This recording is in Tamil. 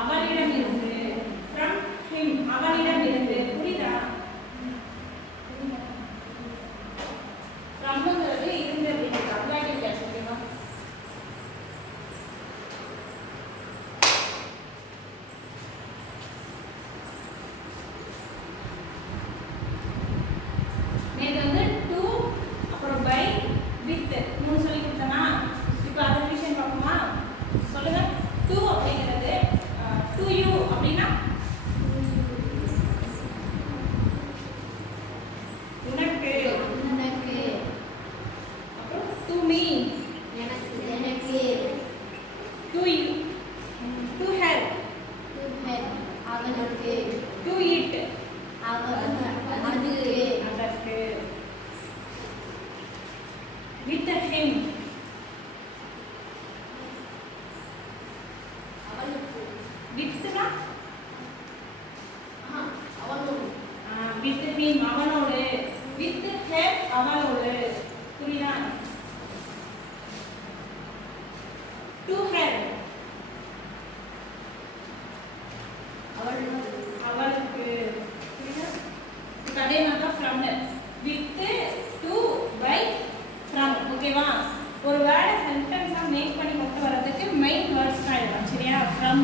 அவனிடம் இருந்து from him அவனிடம் இருந்து புரியுதா fromங்கிறது இருந்து அப்படிங்கிறது அப்லாட்டிவ் கிளாஸ் ஓகேவா நேத்து வந்து to அப்புறம் by with மூணு சொல்லி கொடுத்தனா இப்போ அத ரிவிஷன் பார்ப்போமா சொல்லுங்க to அப்படிங்கிறது to you அப்படினா உனக்கு அப்புறம் to me எனக்கு to you to her அவனுக்கு to it அதுக்கு அதற்கு with him வித்னா with him அவனோடு with her அவளோடு புரியுதா to her அவளுக்கு புரியுதா இப்போ அதே மாதிரி தான் from with to by from ஓகேவா ஒரு வேர்டை சென்டென்ஸாக மேக் பண்ணி கொண்டு வரதுக்கு மெயின் வேர்ட்ஸ் தான் எழுதலாம் சரியா from